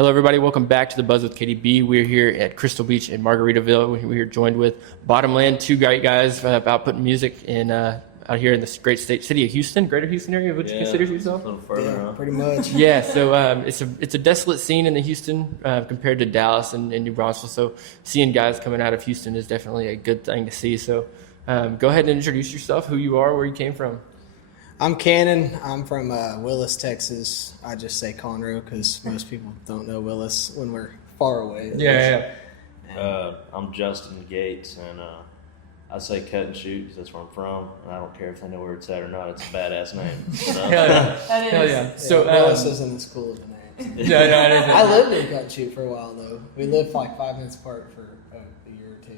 Hello, everybody. Welcome back to The Buzz with KDB. We're here at Crystal Beach in Margaritaville. We're joined with Bottomland, two great guys about putting music in out here in this great city of Houston, greater Houston area. Would you consider yourself? A little further, huh? Pretty much. Yeah. So it's a desolate scene in the Houston compared to Dallas and New Braunfels. So seeing guys coming out of Houston is definitely a good thing to see. So go ahead and introduce yourself, who you are, where you came from. I'm Cannon. I'm from Willis, Texas. I just say Conroe because most people don't know Willis when we're far away. Yeah. I'm Justin Gates, and I say Cut and Shoot because that's where I'm from. And I don't care if they know where it's at or not. It's a badass name. So. Hell yeah. That is. Hell yeah. So Willis isn't as cool as a name. No, it isn't. I lived in Cut and Shoot for a while though. We lived like 5 minutes apart for a year or two.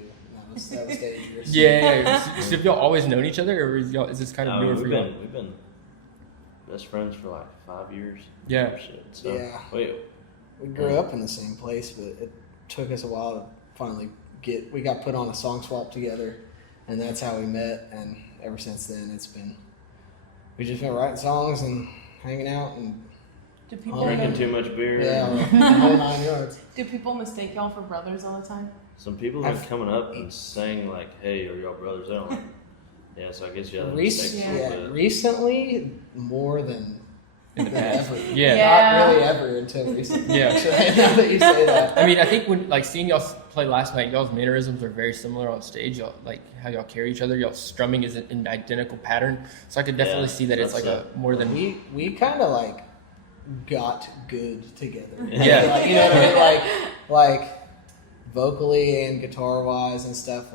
That was dangerous. Yeah. So have y'all always known each other, or is this kind of newer for y'all? We've been best friends for like 5 years. Yeah. So, Yeah. We grew up in the same place, but it took us a while to finally we got put on a song swap together, and that's how we met. And ever since then, we've just been writing songs and hanging out and drinking too much beer. Yeah, the whole 9 yards. Do people mistake y'all for brothers all the time? Some people have been coming up and saying like, "Hey, are y'all brothers?" I don't like, yeah, so I guess recently more than In the past. ever. Yeah. Not really ever until recently. Yeah. Actually, now that you say that. I mean, I think when seeing y'all play last night, y'all's mannerisms are very similar on stage. Y'all, how y'all carry each other. Y'all strumming is an identical pattern. So I could definitely see that it's like a more than we kind of like got good together. Yeah. You know what I mean? Like vocally and guitar wise and stuff.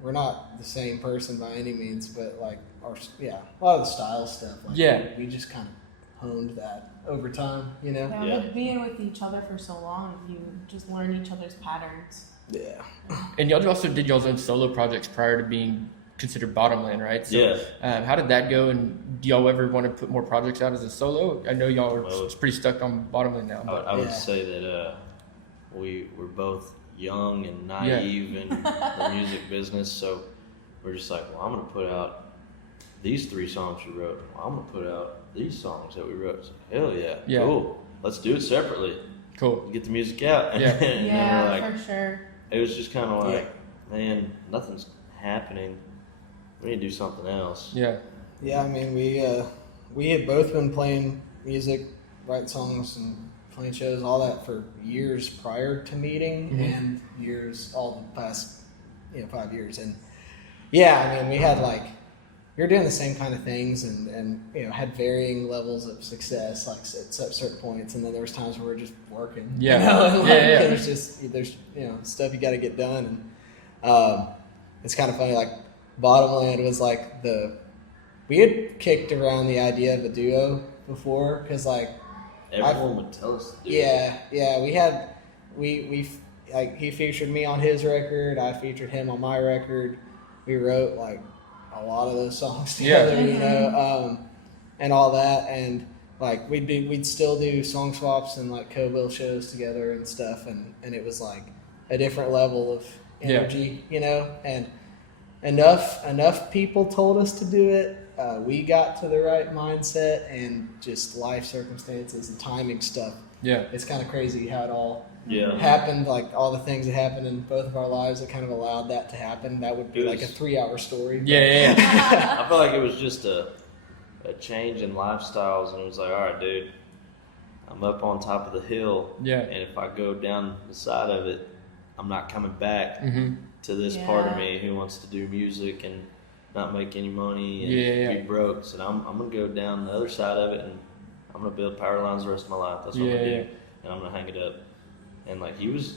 We're not the same person by any means, but like a lot of the style stuff. We just kind of honed that over time. Yeah, with being with each other for so long, you just learn each other's patterns. Yeah. And y'all also did y'all's own solo projects prior to being considered Bottomland, right? So, yeah. How did that go? And do y'all ever want to put more projects out as a solo? I know y'all are pretty stuck on Bottomland now. But I would say that we're both young and naive in the music business, so we're just like, well, I'm going to put out these 3 songs we wrote. Well, I'm going to put out these songs that we wrote. So, hell yeah, cool. Let's do it separately. Cool. Get the music out. Yeah, and then we're like, for sure. It was just kind of like, man, nothing's happening. We need to do something else. Yeah. Yeah, I mean, we had both been playing music, writing songs, and playing shows, all that for years prior to meeting, and all the past 5 years. And yeah, I mean, we had we were doing the same kind of things and had varying levels of success at certain points, and then there was times where we were just working. Yeah. There's stuff you got to get done, and it's kind of funny. Like Bottomland was we had kicked around the idea of a duo before because everyone would tell us to do it. We he featured me on his record, I featured him on my record. We wrote a lot of those songs together, and all that, and we'd still do song swaps and co-bill shows together and stuff, and it was a different level of energy, and enough people told us to do it. We got to the right mindset, and just life circumstances and timing stuff. Yeah, it's kind of crazy how it all happened. All the things that happened in both of our lives that kind of allowed that to happen. That would be a 3-hour story. Yeah. I feel like it was just a change in lifestyles, and it was like, all right, dude, I'm up on top of the hill, and if I go down the side of it, I'm not coming back to this part of me who wants to do music and not make any money and be broke. So I'm going to go down the other side of it, and I'm going to build power lines the rest of my life. That's what I'm going to do, and I'm going to hang it up. And he was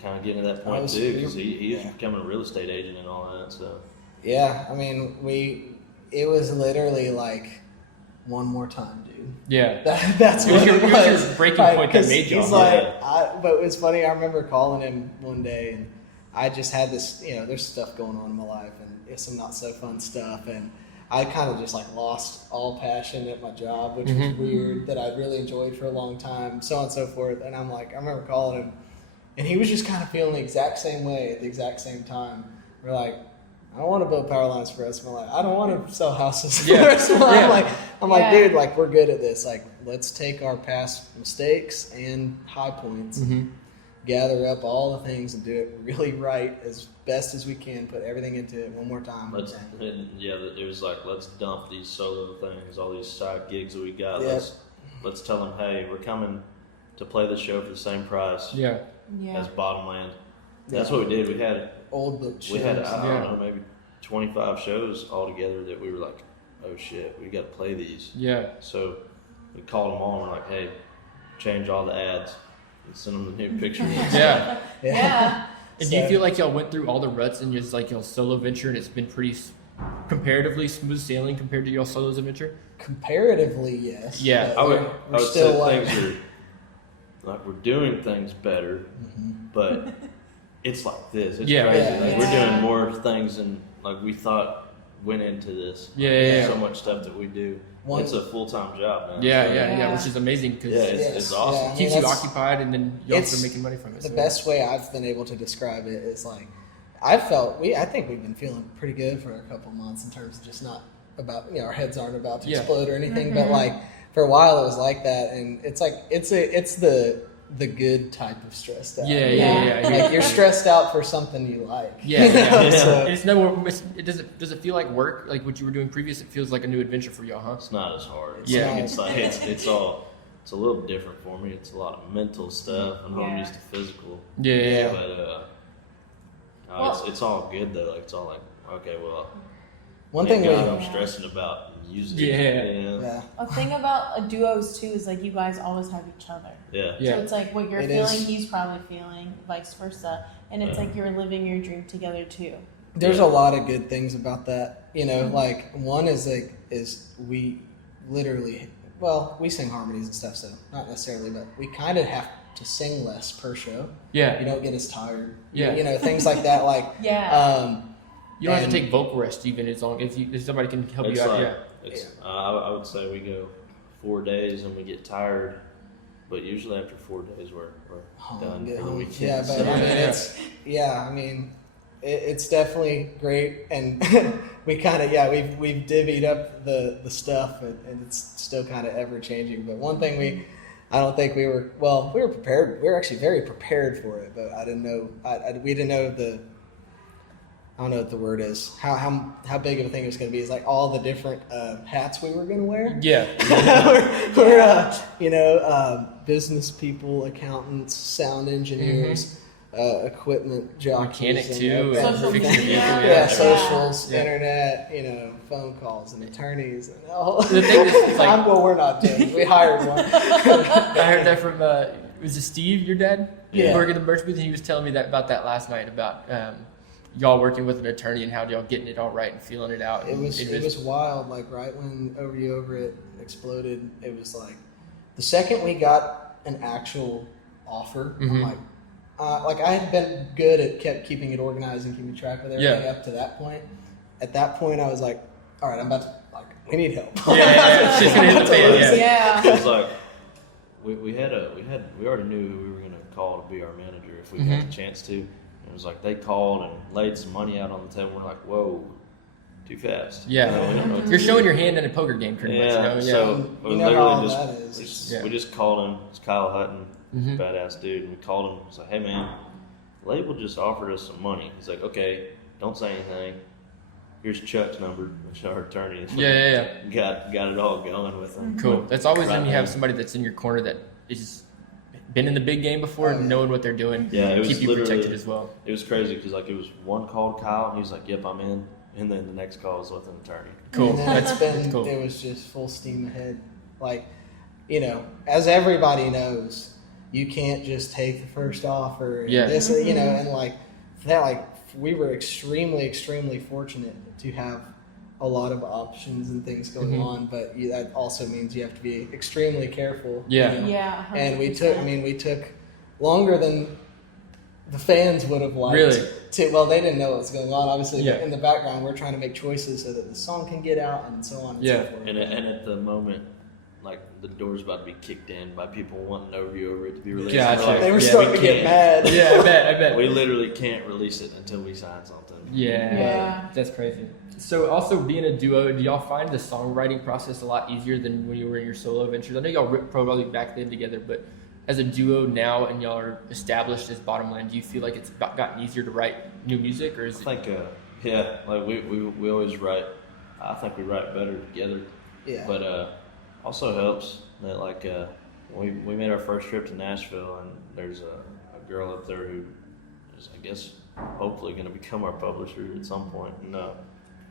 kind of getting to that point too, because he was becoming a real estate agent and all that. So I mean, it was literally one more time, dude. Yeah, that's what it was. Your breaking point that made you. He's but it was funny. I remember calling him one day, and I just had this. There's stuff going on in my life, and some not so fun stuff, and I kind of just lost all passion at my job, which was weird, that I'd really enjoyed for a long time, so on and so forth. And I'm I remember calling him, and he was just kind of feeling the exact same way at the exact same time. We're like, I don't want to build power lines for the rest of my life. I don't want to sell houses for the rest of my life. I'm like, dude, like, we're good at this. Like, let's take our past mistakes and high points, gather up all the things and do it really right as best as we can, put everything into it one more time. It was like, let's dump these solo things, all these side gigs that we got. Yep. Let's tell them, hey, we're coming to play the show for the same price as Bottomland. That's what we did. We had old book shows. We had, I don't know, maybe 25 shows all together that we were like, oh shit, we got to play these. Yeah. So we called them all and we're like, hey, change all the ads and send them the new pictures. Yeah. And do you feel like y'all went through all the ruts and just like y'all solo venture and it's been pretty comparatively smooth sailing compared to y'all solo's adventure? Comparatively, yes. Yeah. I would say things are, like, we're doing things better, but it's like this. It's crazy. Like, we're doing more things than like we thought went into this. So much stuff that we do. It's a full-time job now. Yeah, which is amazing because it's awesome. It keeps you occupied and then you're also making money from it. The best way I've been able to describe it is like, I think we've been feeling pretty good for a couple months in terms of just not about, our heads aren't about to explode or anything, but like for a while it was like that, and it's like it's the good type of stressed out. Like you're stressed out for something you like. So, and it's no more. Does it feel like work? Like what you were doing previous? It feels like a new adventure for y'all, huh? It's not as hard. It's a little different for me. It's a lot of mental stuff. I'm used to physical. But it's all good though. Like it's all like, okay, well, one thing I'm stressing about music. A thing about duos too is like you guys always have each other. So it's like what you're feeling, he's probably feeling, vice versa, and it's like you're living your dream together too. There's a lot of good things about that. Like one is we literally, we sing harmonies and stuff, so not necessarily, but we kind of have to sing less per show. You don't get as tired. Things like that. Like you don't have to take vocal rest even as long if somebody can help you out. I would say we go 4 days and we get tired, but usually after 4 days we're done for the weekend. It's definitely great, and we kind of we've divvied up the stuff, and it's still kind of ever changing. But one thing I don't think we were prepared. We were actually very prepared for it, but I didn't know. We didn't know I don't know what the word is. How big of a thing it was going to be is like all the different hats we were going to wear. We're business people, accountants, sound engineers, equipment jockeys, mechanic too, social media, socials, internet, phone calls and attorneys and all. The thing is, like, we're not doing. We hired one. I heard that from was it Steve, your dad? Working at the merch booth, and he was telling me about that last night about. Y'all working with an attorney and how y'all getting it all right and feeling it out. It was wild. Like right when Over It exploded, it was like the second we got an actual offer. I'm like I had been good at keeping it organized and keeping track of everything up to that point. At that point, I was like, all right, I'm about to we need help. It's just gonna hit the fan. It was like we already knew we were gonna call to be our manager if we had the chance to. It was like they called and laid some money out on the table. We're like, whoa, too fast. You're showing your hand in a poker game pretty much. So we literally we just called him. It's Kyle Hutton, badass dude. And we called him. It's like, hey man, the label just offered us some money. He's like, okay, don't say anything. Here's Chuck's number, which our attorney. Got it all going with him. Cool. That's always when you have somebody that's in your corner that is been in the big game before, knowing what they're doing. It was keep you protected as well. It was crazy because it was one call to Kyle, and he was like, "Yep, I'm in," and then the next call was with an attorney. Cool. That's cool. It was just full steam ahead. Like, as everybody knows, you can't just take the first offer. And this, and like that. Like we were extremely, extremely fortunate to have a lot of options and things going on, but that also means you have to be extremely careful. 100%. And we took longer than the fans would have liked. Really? They didn't know what was going on. Obviously, in the background, we're trying to make choices so that the song can get out and so on and so forth. And at the moment, like the door's about to be kicked in by people wanting an overview over it to be released. Gotcha. Like, they were starting to get mad. Yeah, I bet. We literally can't release it until we sign something. Yeah. That's crazy. So also being a duo, do y'all find the songwriting process a lot easier than when you were in your solo ventures? I know y'all ripped probably back then together, but as a duo now and y'all are established as Bottomland, do you feel like it's gotten easier to write new music, or is I think, like we always write. I think we write better together. Yeah. But also helps that like we made our first trip to Nashville, and there's a girl up there who is, I guess, hopefully going to become our publisher at some point. And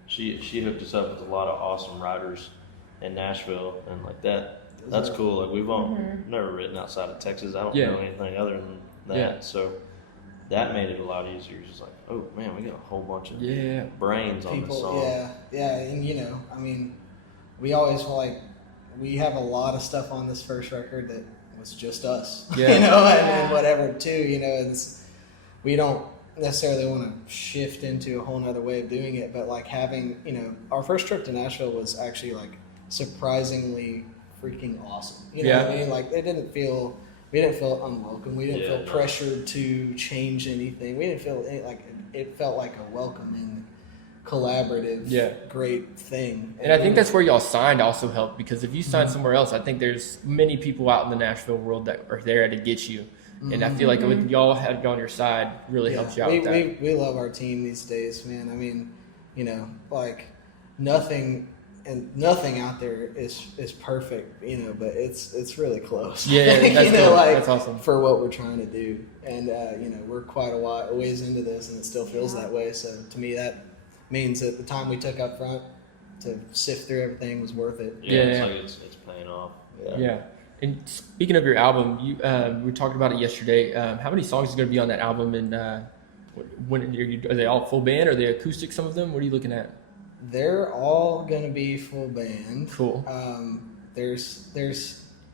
she hooked us up with a lot of awesome writers in Nashville, and like that. That's cool. Like we've never written outside of Texas. I don't know anything other than that. Yeah. So that made it a lot easier. It's like, oh man, we got a whole bunch of brains on this song. Yeah, and you know, I mean, we always feel like we have a lot of stuff on this first record that was just us. Yeah. You know, and whatever too. You know, we don't necessarily want to shift into a whole nother way of doing it, but like having, you know, our first trip to Nashville was actually like surprisingly freaking awesome. You know what I mean? Like we didn't feel unwelcome. We didn't feel pressured to change anything. We didn't feel like it felt like a welcoming, collaborative, great thing. And I think that's where y'all signed also helped, because if you signed somewhere else, I think there's many people out in the Nashville world that are there to get you. And I feel like with y'all had on your side really helps you out with that. We love our team these days, man. I mean, you know, like nothing out there is perfect, you know, but it's really close. Yeah, that's you know, cool. like, that's awesome for what we're trying to do. And you know, we're quite a ways into this, and it still feels that way. So to me, that means that the time we took up front to sift through everything was worth it. It's paying off. Yeah. And speaking of your album, we talked about it yesterday. How many songs is going to be on that album? And are they all full band? Or are they acoustic, some of them? What are you looking at? They're all going to be full band. Cool. There's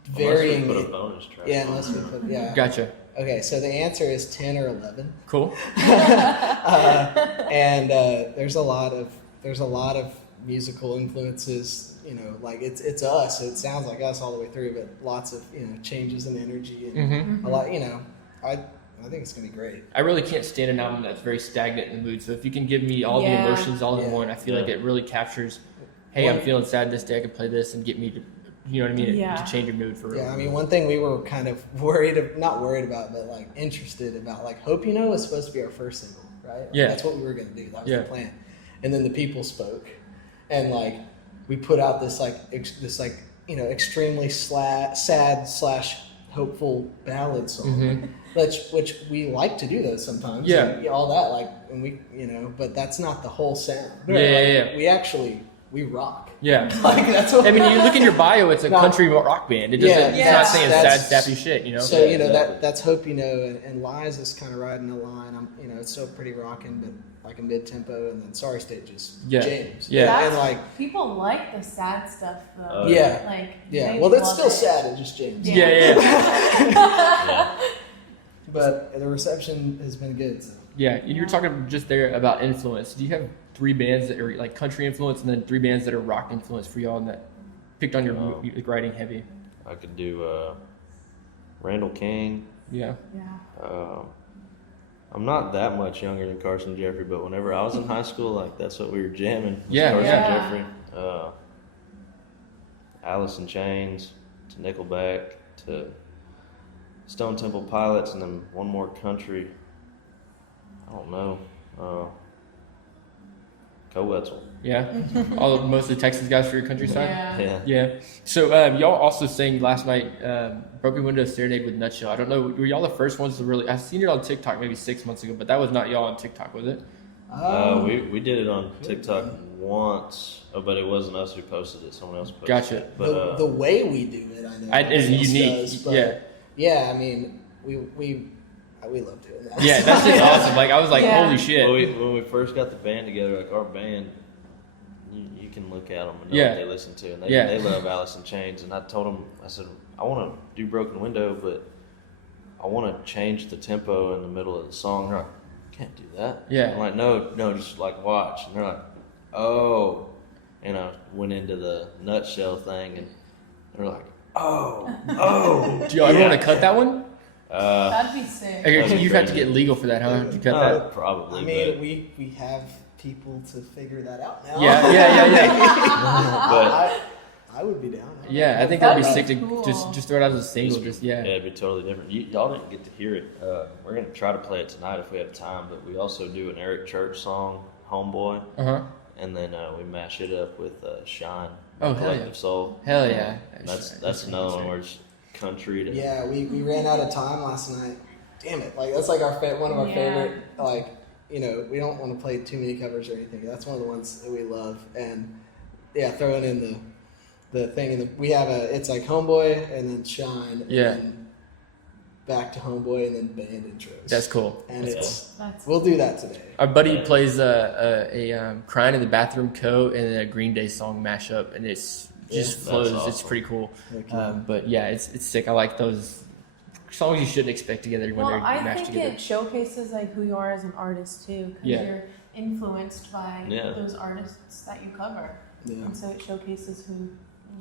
varying. Unless we put a bonus track. Unless we put, Gotcha. Okay, so the answer is 10 or 11. Cool. And there's a lot of musical influences. You know, like it's us. It sounds like us all the way through, but lots of, you know, changes in energy and a lot. You know, I think it's gonna be great. I really can't stand an album that's very stagnant in the mood. So if you can give me all the emotions all in one, I feel like it really captures. Hey, I'm feeling sad this day. I can play this and get me to, you know what I mean, to change your mood for real. Yeah, I mean, one thing we were kind of not worried about, but like interested about, like Hope You Know was supposed to be our first single, right? Like, that's what we were gonna do. That was the plan. And then the people spoke, and like we put out this you know, extremely sad / hopeful ballad song, which we like to do those sometimes. And all that, like, and we, you know, but that's not the whole sound. We rock. Yeah. Like that's what I mean, you look in your bio, it's a country rock band. It doesn't. It's not saying sad, sappy shit, you know. So you know that's Hope You Know, and Lies is kind of riding the line. You know, it's still pretty rocking, but like a mid tempo, and then Sorry State just jams. Yeah, and like people like the sad stuff though. Well, that's still sad. It just jams. But the reception has been good. So. Yeah, and you were talking just there about influence. Do you have 3 bands that are like country influence, and then 3 bands that are rock influence for y'all, and that picked on your writing heavy? I could do Randall King. Yeah. I'm not that much younger than Carson Jeffrey, but whenever I was in high school, like that's what we were jamming. Carson Jeffrey, Alice in Chains, to Nickelback, to Stone Temple Pilots, and then one more country. I don't know. Co-Wetzel. Yeah. Most of the Texas guys for your countryside? Yeah. So y'all also sang last night, Broken Window Serenade with Nutshell. I don't know, were y'all the first ones to really, I've seen it on TikTok maybe 6 months ago, but that was not y'all on TikTok, was it? We did it on TikTok once, but it wasn't us who posted it. Someone else posted it. But the way we do it, I know. Is unique. Yeah, I mean, we love doing that. Yeah, that's just awesome. Like, I was like, holy shit. When we first got the band together, like our band, you can look at them and know what they listen to. And they love Alice in Chains. And I told them, I said, I want to do Broken Window, but I want to change the tempo in the middle of the song. They're like, can't do that. Yeah. I'm like, no, just like watch. And they're like, oh. And I went into the Nutshell thing, and They're like, oh. Do y'all ever want to cut that one? That'd be sick. You have to get legal for that, huh? Did you cut that? Probably. I mean, we have people to figure that out now. Yeah. But I would be down. Yeah, I think that'd be sick to cool. just throw it out as a single. yeah, it'd be totally different. Y'all didn't get to hear it. We're gonna try to play it tonight if we have time. But we also do an Eric Church song, "Homeboy," and then we mash it up with "Shine." Oh, Collective Soul. Hell yeah! And that's another one where it's country. Yeah, we ran out of time last night. Damn it! Like that's like one of our favorite. Like we don't want to play too many covers or anything. That's one of the ones that we love. And yeah, throwing in the thing we have it's like Homeboy and then Shine. And then back to Homeboy and then band intros. That's cool. And we'll do that today. Our buddy plays a "Crying in the Bathroom" and then a Green Day song mashup, and it's just flows. Awesome. It's pretty cool. But yeah, it's sick. I like those songs you shouldn't expect together when they're mashed together. I think it showcases like who you are as an artist too, because you're influenced by those artists that you cover, and so it showcases who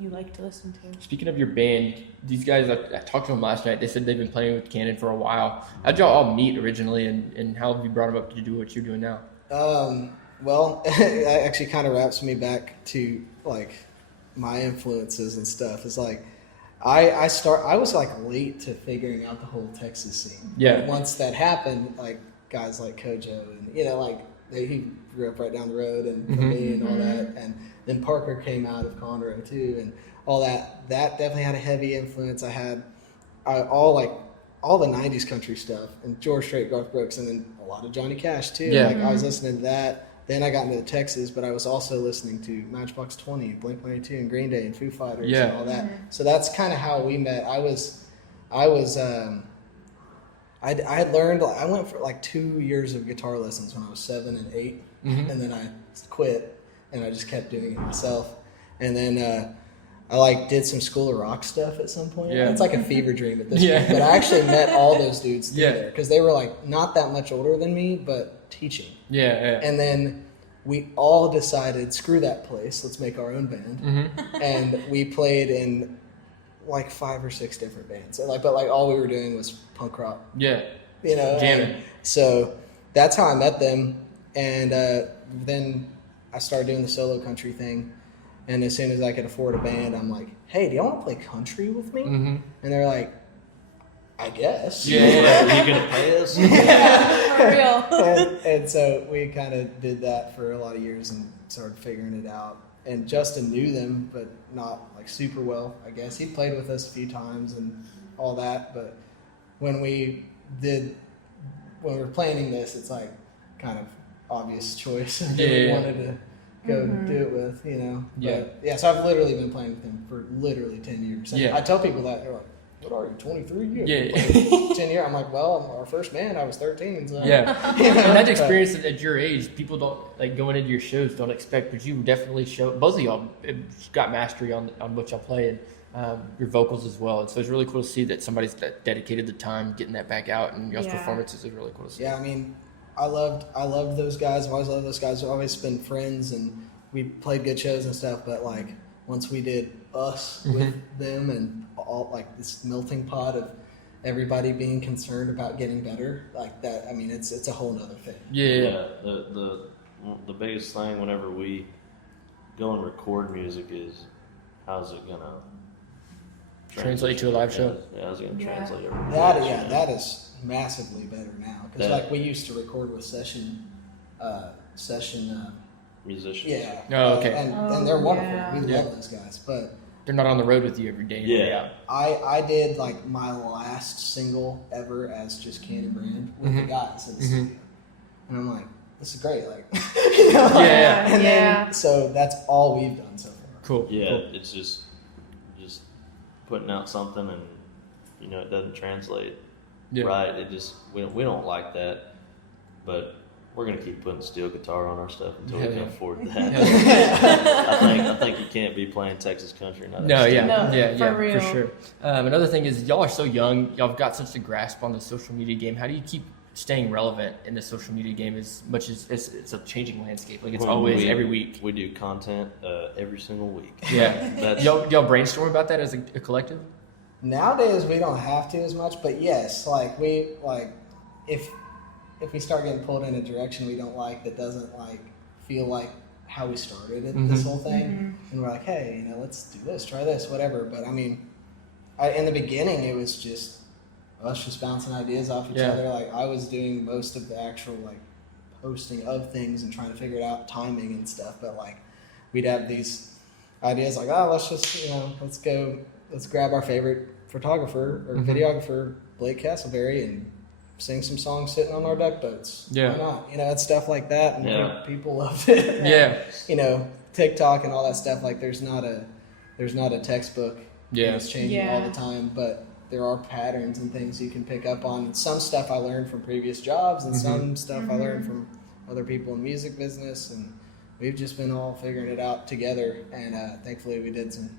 you like to listen to. Speaking of your band, these guys, I talked to them last night. They said they've been playing with Cannon for a while. How'd y'all all meet originally, and how have you brought them up to do what you're doing now? Well, it actually kind of wraps me back to like my influences and stuff. It's like I was like late to figuring out the whole Texas scene. Yeah. And once that happened, like guys like Kojo and he grew up right down the road and me and all that, and then Parker came out of Conroe too, and all that. That definitely had a heavy influence. I had all the '90s country stuff, and George Strait, Garth Brooks, and then a lot of Johnny Cash too. Yeah. Like I was listening to that. Then I got into Texas, but I was also listening to Matchbox 20, Blink-182, and Green Day, and Foo Fighters, and all that. So that's kind of how we met. I had learned. I went for like 2 years of guitar lessons when I was 7 and 8, and then I quit, and I just kept doing it myself. And then I did some School of Rock stuff at some point. Yeah. It's like a fever dream at this point. But I actually met all those dudes there because they were like not that much older than me, but teaching. Yeah. And then we all decided, screw that place, let's make our own band. And we played in like 5 or 6 different bands. But all we were doing was punk rock. Yeah. Jamming. So that's how I met them. And then I started doing the solo country thing. And as soon as I could afford a band, I'm like, hey, do y'all want to play country with me? And they're like, I guess. Yeah. You gonna pay us? For real. and so we kind of did that for a lot of years and started figuring it out. And Justin knew them, but not like super well, I guess. He played with us a few times and all that. But when we were planning this, it's like kind of obvious choice who we wanted to go do it with, But, so I've literally been playing with him for literally 10 years. I tell people that, they're like, what are you, 23? 10 years. I'm like, well, our first band, I was 13. So. Yeah. And that experience at your age, people don't, like, going into your shows, don't expect, but you definitely both of y'all got mastery on what y'all play, and your vocals as well. And so it's really cool to see that somebody's dedicated the time getting that back out, and y'all's performances is really cool to see. Yeah, I mean, I loved those guys. I've always loved those guys. We've always been friends, and we played good shows and stuff, but, like, once we did us with them and all like this melting pot of everybody being concerned about getting better, like that, I mean, it's a whole nother thing. Yeah. The biggest thing whenever we go and record music is how's it gonna translate to a live show? Yeah, how's it gonna translate over? That is massively better now because like we used to record with session musicians. Yeah. Oh, okay. And they're wonderful. We love those guys, but they're not on the road with you every day. Yeah. I did like my last single ever as just Cannon Brand with the guys in the studio, and I'm like, this is great. Like, And then so that's all we've done so far. Cool. Yeah, cool. it's just putting out something and it doesn't translate right. It just we don't like that, but we're gonna keep putting steel guitar on our stuff until we can afford that. I think you can't be playing Texas country. For sure. Another thing is y'all are so young. Y'all have got such a grasp on the social media game. How do you keep staying relevant in the social media game as much as it's a changing landscape. Like it's always every week. We do content every single week. Yeah. y'all brainstorm about that as a collective? Nowadays we don't have to as much, but yes, like if we start getting pulled in a direction we don't like that doesn't like feel like how we started it, this whole thing, and we're like, hey, let's do this, try this, whatever. But I mean, in the beginning it was just us just bouncing ideas off each other. Like I was doing most of the actual like posting of things and trying to figure it out, timing and stuff. But like we'd have these ideas like, let's just let's grab our favorite photographer or videographer, Blake Castleberry, and sing some songs sitting on our duck boats. Yeah. Why not? It's stuff like that, and people loved it. Yeah. TikTok and all that stuff. Like there's not a textbook. Yeah. It's changing all the time, but there are patterns and things you can pick up on. Some stuff I learned from previous jobs, and some stuff I learned from other people in the music business, and we've just been all figuring it out together. And thankfully, we did a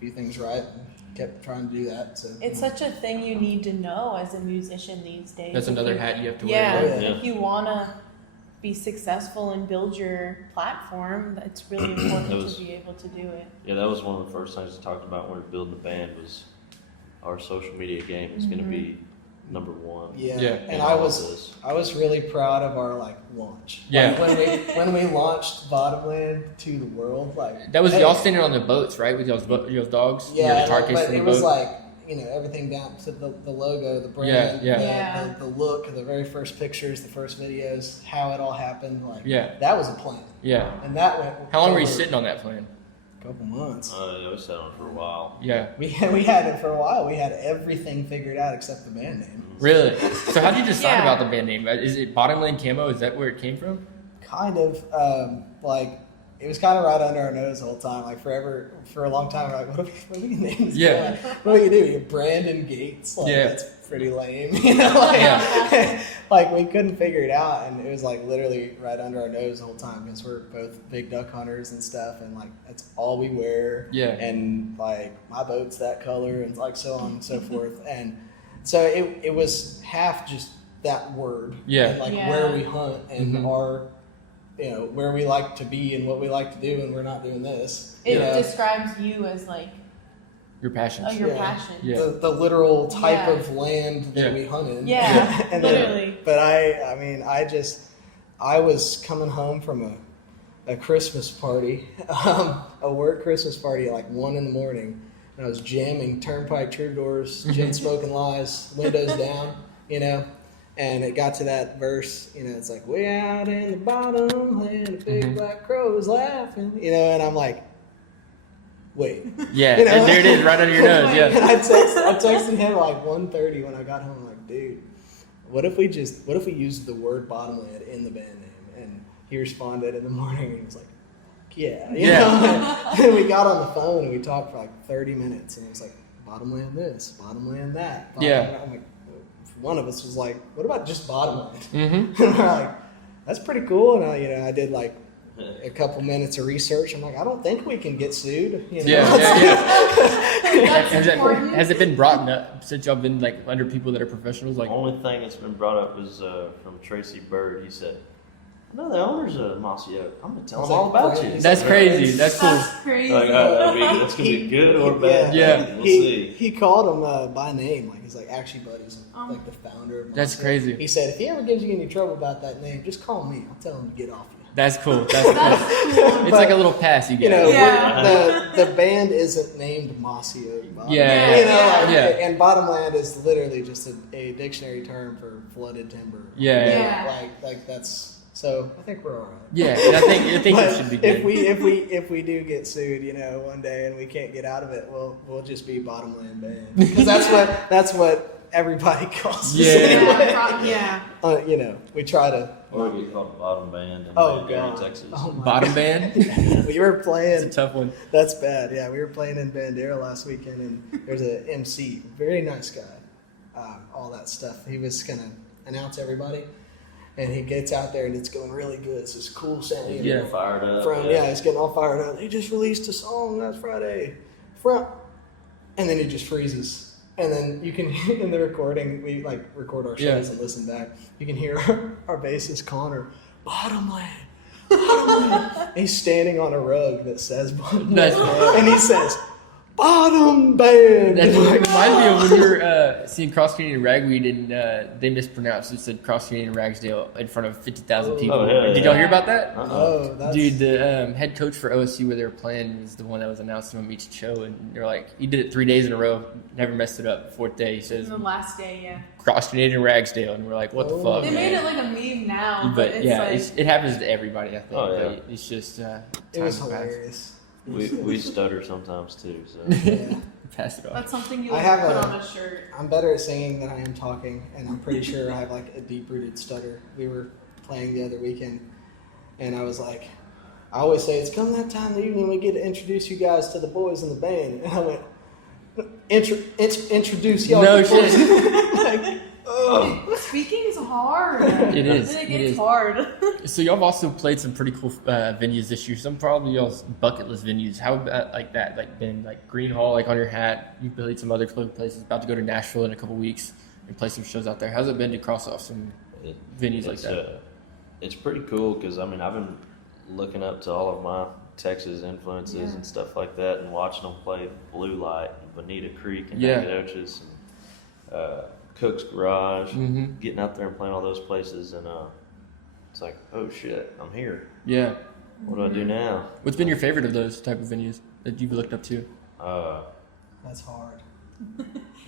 few things right. And kept trying to do that. So it's such a thing you need to know as a musician these days. That's another hat you have to wear. Yeah, if you want to be successful and build your platform, it's really important to be able to do it. Yeah, that was one of the first things we talked about when we were building the band was our social media game is going to be number one. Yeah. And I was really proud of our launch. Yeah. When we launched Bottomland to the world, that was y'all standing on the boats, right, with y'all's dogs. Yeah, the carcass but and it the was boat. Everything down to the logo, the brand, the look, the very first pictures, the first videos, how it all happened. That was a plan. Yeah. And that went. How long were you sitting on that plan? Couple months. We sat on it for a while. Yeah. We had it for a while. We had everything figured out except the band name. Really? So how did you decide about the band name? Is it Bottomland Camo? Is that where it came from? Kind of. It was kind of right under our nose the whole time. For a long time, we're like, what do we name this? Yeah. What do you do? You Brandon Gates? That's pretty lame. We couldn't figure it out, and it was literally right under our nose the whole time because we're both big duck hunters and stuff, and that's all we wear. Yeah. And my boat's that color, and so on and so forth. And so it was half just that word. Yeah. And where we hunt and our. Where we like to be and what we like to do, and we're not doing this. It describes you as your passion. Passion. Yeah. The literal type of land that we hunt in. Yeah, and literally. But I was coming home from a Christmas party, a work Christmas party at 1 a.m, and I was jamming Turnpike Troubadours, Gin Smoking Lies, windows down, And it got to that verse, it's way out in the bottomland, a big black crow is laughing, and I'm like, wait. Yeah, and there it is, right under your nose, yeah. And I texted him at 1:30 when I got home, dude, what if we used the word Bottomland in the band name? And he responded in the morning, and he was like, yeah. And we got on the phone, and we talked for 30 minutes, and it was Bottomland this, Bottomland that. Yeah. I'm like, one of us was like, what about just Bottomland? And we're like, that's pretty cool. And I did a couple minutes of research. I'm like, I don't think we can get sued. Has it been brought up since y'all been under people that are professionals? The only thing that's been brought up is from Tracy Bird. He said, no, the owner's of Mossy Oak. I'm going to tell him all about you. That's crazy. That's cool. That's crazy. That's going to be good or bad. Yeah. We'll see. He called him by name. He's actually buddies. The founder of Mossy That's crazy. He said, if he ever gives you any trouble about that name, just call me. I'll tell him to get off you. That's cool. That's cool. It's a little pass you get. The band isn't named Mossy Oak. And Bottomland is literally just a dictionary term for flooded timber. That's. So I think we're all right. Yeah, and I think it should be good. If we do get sued, one day and we can't get out of it, we'll just be Bottomland Band because that's what everybody calls us. We try to. Or we get called Bottom Band in Bandera, Texas. Bottom Band? We were playing. It's a tough one. That's bad. Yeah, we were playing in Bandera last weekend, and there's an MC, very nice guy, all that stuff. He was gonna announce everybody. And he gets out there and it's going really good. It's this cool sound. He's getting fired up. He's getting all fired up. They just released a song last Friday. And then he just freezes. And then you can, in the recording, we like record our shows and listen back. You can hear our bassist Connor, Bottomland. And he's standing on a rug that says Bottomland. Nice. And he says, Bottom Band. That reminds me of when we were seeing Cross Canadian Ragweed and they mispronounced it. Said Cross Canadian Ragsdale in front of 50,000 people. Oh, yeah, Did y'all hear about that? Oh, that's... Dude, the head coach for OSU where they were playing was the one that was announcing them each show, and they're like, he did it 3 days in a row, never messed it up. Fourth day, he says, The last day, yeah. Cross Canadian Ragsdale, and we're like, what the fuck? They man? made it like a meme now, But it's yeah, like... it happens to everybody, I think. Oh, yeah. But it's just It was hilarious. We stutter sometimes too. So Yeah. Pass it off. That's something you I like have put a- on a shirt. I'm better at singing than I am talking, and I'm pretty sure I have like a deep-rooted stutter. We were playing the other weekend, and I was like, I always say, it's come that time of the evening we get to introduce you guys to the boys in the band. And I went, introduce y'all. No to the boys." shit. Like, ugh. Speaking is hard. It is. Like, It it's is. hard. So y'all have also played some pretty cool venues this year. Some probably y'all's bucket list venues. How about like that? Like been like Green Hall, like on your hat. You've played some other club places. About to go to Nashville in a couple weeks and play some shows out there. How's it been to cross off some venues like that? It's pretty cool because I mean I've been looking up to all of my Texas influences and stuff like that, and watching them play Blue Light, and Bonita Creek, and Nacogdoches, and Cook's Garage, getting out there and playing all those places, and it's like, oh shit, I'm here. Yeah. What do I do now? What's been your favorite of those type of venues that you've looked up to? That's hard.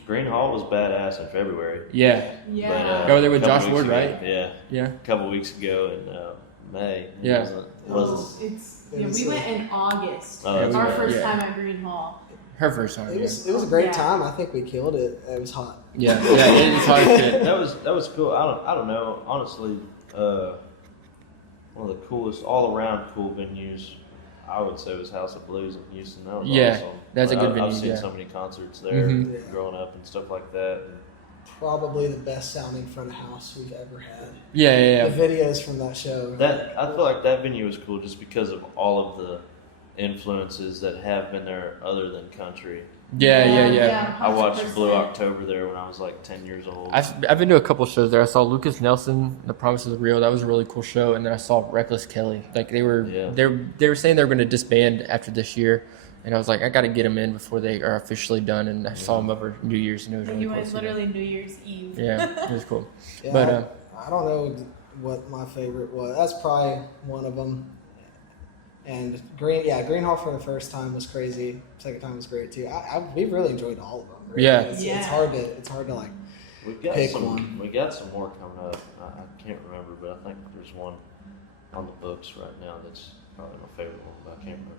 Green Hall was badass in February. Yeah. Yeah. Oh, they were with couple Josh weeks Ward, ago- right? Yeah. Yeah. A couple weeks ago in May. Yeah. It wasn't We went in August. Oh, that's Our right. first Yeah. time at Green Hall. Her first time. It was Yeah. a great Yeah. time. I think we killed it. It was hot. Yeah. It's hard shit. that was cool. I don't know. Honestly, one of the coolest all around cool venues I would say was House of Blues in Houston. That was awesome. That's a good venue. I've seen Yeah. so many concerts there Mhm. Yeah. growing up and stuff like that. Probably the best sounding front of house we've ever had. Yeah. The videos from that show. That I feel like that venue was cool just because of all of the influences that have been there other than country. Yeah. I watched 100%. Blue October there when I was like 10 years old. I've been to a couple shows there. I saw Lucas Nelson, The Promises of Real. That was a really cool show. And then I saw Reckless Kelly. Like they were saying they were going to disband after this year. And I was like, I got to get them in before they are officially done. And I saw them over New Year's, and it was And really you cool. went literally New Year's Eve. Yeah, it was cool. Yeah, But I don't know what my favorite was. That's probably one of them. And Green Hall for the first time was crazy. Second time was great too. We really enjoyed all of them. Really. Yeah. It's hard to like. We've got pick some. one. We got some more coming up. I can't remember, but I think there's one on the books right now that's probably my favorite one, but I can't remember.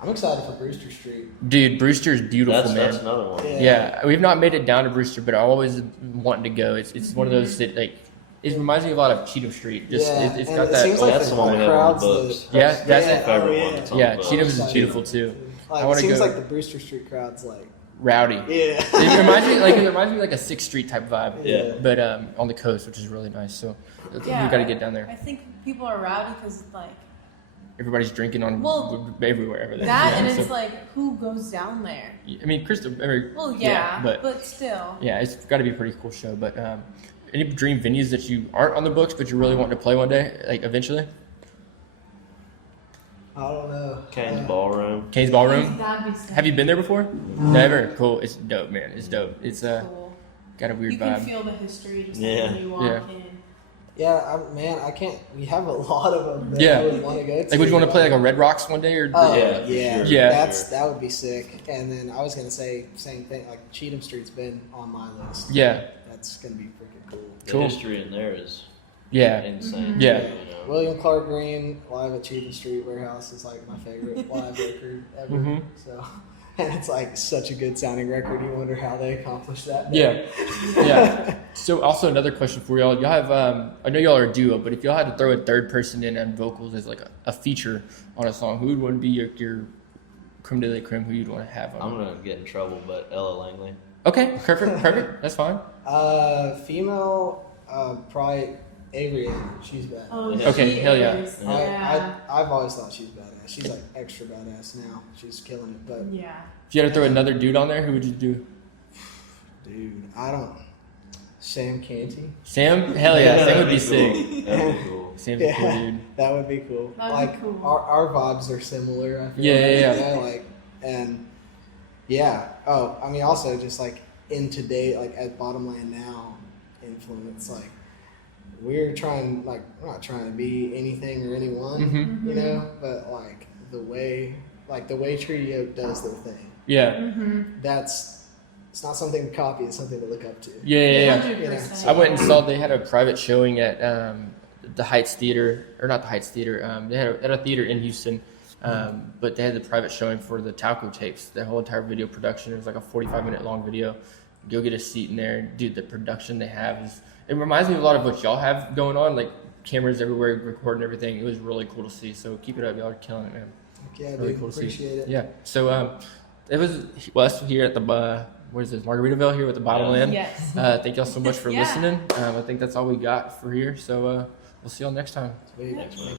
I'm excited for Brewster Street. dude, Brewster's beautiful, man. That's another one. Yeah. We've not made it down to Brewster, but I always wanting to go. It's one of those that like it reminds me a lot of Cheatham Street. Just it's and got it that. seems like that's the one we have on the crowds, books. Yeah, that's my favorite one. That's on yeah, the books. Cheatham's is beautiful too. Like, I wanna it seems go- like the Brewster Street crowd's like. Rowdy. Yeah. It reminds me like a 6th Street type vibe. Yeah. But on the coast, which is really nice. So we got to get down there. I think people are rowdy because like Everybody's drinking on everywhere. Everything. that, Yeah, and so- it's like who goes down there? I mean, Crystal. Well, yeah, but but still. yeah, it's got to be a pretty cool show. But any dream venues that you aren't on the books, but you really want to play one day, like eventually? I don't know. Kane's Ballroom. Kane's Ballroom. That'd be sick. Have you been there before? Never. Cool. It's dope, man. It's dope. It's Cool. got a weird You can vibe. feel the history just Yeah. like when you walk Yeah. in. Yeah, man, I can't. We have a lot of them that Yeah. I would want to go to. Like, would you want to play like a Red Rocks one day, or? Oh Yeah, yeah, for sure. Yeah. that would be sick. And then I was gonna say same thing. Like Cheatham Street's been on my list. Yeah. That's gonna be freaking cool. The Cool. history in there is Yeah. insane. Yeah. You know? William Clark Green live at Cheatham Street Warehouse is like my favorite live record ever. Mhm. So, and it's like such a good sounding record. You wonder how they accomplished that. Yeah. Yeah. So also another question for y'all. Y'all have I know y'all are a duo, but if y'all had to throw a third person in on vocals as like a feature on a song, who would want to be your creme de la creme? Who you'd want to have on? I'm gonna get in trouble, but Ella Langley. Okay, perfect. That's fine. Female, probably Avery. She's bad. Oh, Yeah. Okay, she hell yeah. is. Yeah. Yeah. I've always thought she's badass. She's like extra badass now. She's killing it. But Yeah. If you had to throw another dude on there, who would you do? Dude, I don't. Sam Canty. Sam? Hell yeah. Sam would be Cool. sick. That'd be cool. Sam's a cool dude. That would be cool. That'd be cool. Our vibes are similar. I feel Yeah. You know, like, and yeah. Oh, I mean, also just like in today, like at Bottomland now, influence. Like we're trying, like we're not trying to be anything or anyone, Mm-hmm. you know, but like the way Treaty Oak does their thing. Yeah. It's not something to copy. It's something to look up to. Yeah. 100%. I went and saw, they had a private showing at the Heights Theater, or not the Heights Theater, they had a theater in Houston, but they had the private showing for the Talco tapes, the whole entire video production. It was like a 45-minute long video. Go get a seat in there. Dude, the production they have it reminds me of a lot of what y'all have going on, like cameras everywhere, recording everything. It was really cool to see. So keep it up. Y'all are killing it, man. Yeah, Really dude, cool to appreciate see. it. Yeah. So it was us here at the what is this, Margaritaville here with the Bottomland. Yes. Thank y'all so much for Yeah. listening. I think that's all we got for here. So we'll see y'all next time. Sweet. Thanks, man.